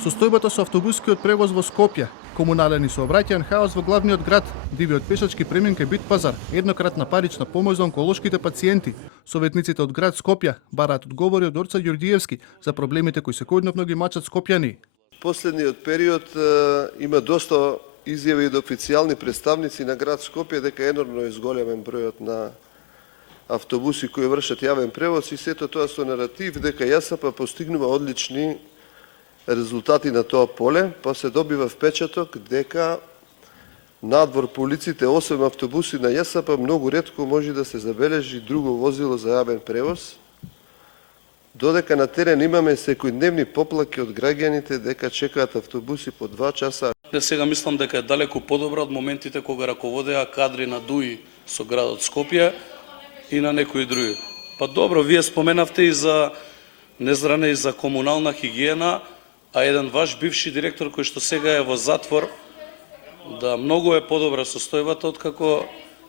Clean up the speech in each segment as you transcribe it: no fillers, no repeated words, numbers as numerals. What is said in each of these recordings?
Состојбата со автобускиот превоз во Скопје, комунален и сообраќаен хаос во главниот град, дивиот пешачки премин кај Бит пазар, еднократна парична помош за онколошките пациенти. Советниците од град Скопје бараат одговори од Орца Ѓорѓиевски за проблемите кои секојдневно ги мачат скопјани. Последниот период има доста изјави од официјални представници на град Скопје дека енормно е зголемен бројот на автобуси кои вршат јавен превоз и сето тоа со наратив дека ЈСП постигнува одлични резултати на тоа поле, па се добива впечаток дека надвор по улиците, освен автобуси на ЈСП, многу ретко може да се забележи друго возило за јавен превоз, додека на терен имаме секојдневни поплаки од граѓаните дека чекаат автобуси по 2 часа. Сега мислам дека е далеку подобро од моментите кога раководеа кадри на ДУИ со градот Скопје и на некои други. Па добро, вие споменавте и за незране и за комунална хигиена, а еден ваш бивши директор кој што сега е во затвор, да многу е подобра состојбата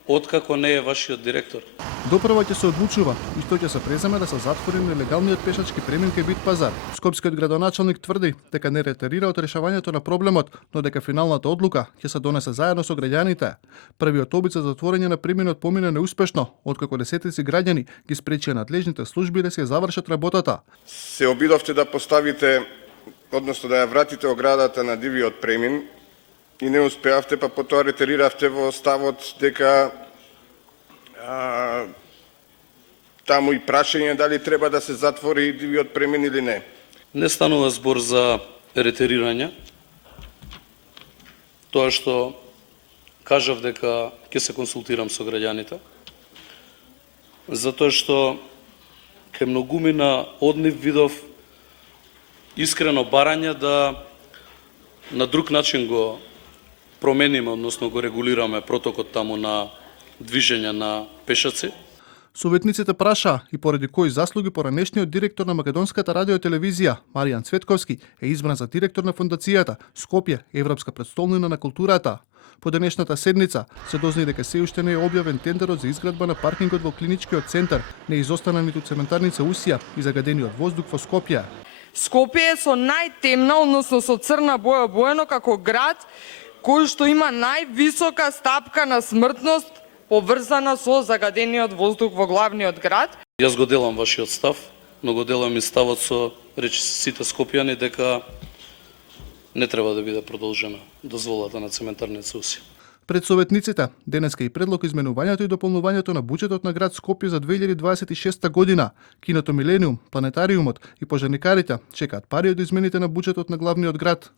откако не е вашиот директор. Допрва ќе се одлучува и што ќе се преземе да се затвори нелегалниот пешачки премин кај Бит пазар. Скопскиот градоначалник тврди дека не ретерира од решавањето на проблемот, но дека финалната одлука ќе се донесе заедно со граѓаните. Првиот обид за затворање на преминот помина неуспешно, откако десетици граѓани ги спречија надлежните служби да се завршат работата. Се обидовте да поставите, односно да ја вратите оградата на дивиот премин и не успеавте, па потоа ретериравте во ставот дека таму и прашање дали треба да се затвори дивиот премин или не. Не станува збор за ретерирање. Тоа што кажав дека ќе се консултирам со граѓаните, затоа што кај многумина од нив видов искрено барање да на друг начин го промениме, односно го регулираме протокот таму на движење на пешаци. Советниците праша и поради кои заслуги поранешниот директор на Македонската радиотелевизија Маријан Цветковски е избран за директор на фондацијата Скопје, Европска претстолнина на културата. По денешната седница се дозна дека се уште не е објавен тендерот за изградба на паркингот во клиничкиот центар, не изостана ниту цементарница Усија и загадениот воздух во Скопје. Скопје е со најтемна, односно со црна боја обоено како град кој што има највисока стапка на смртност поврзана со загадениот воздух во главниот град. Јас го делам вашиот став, но го делам и ставот со сите скопјани дека не треба да биде продолжена дозволата на цементарница Усија. Пред советниците, денеска и предлог изменувањето и дополнувањето на буџетот на град Скопје за 2026 година. Киното Милениум, Планетариумот и пожарникарите чекаат пари од измените на буџетот на главниот град.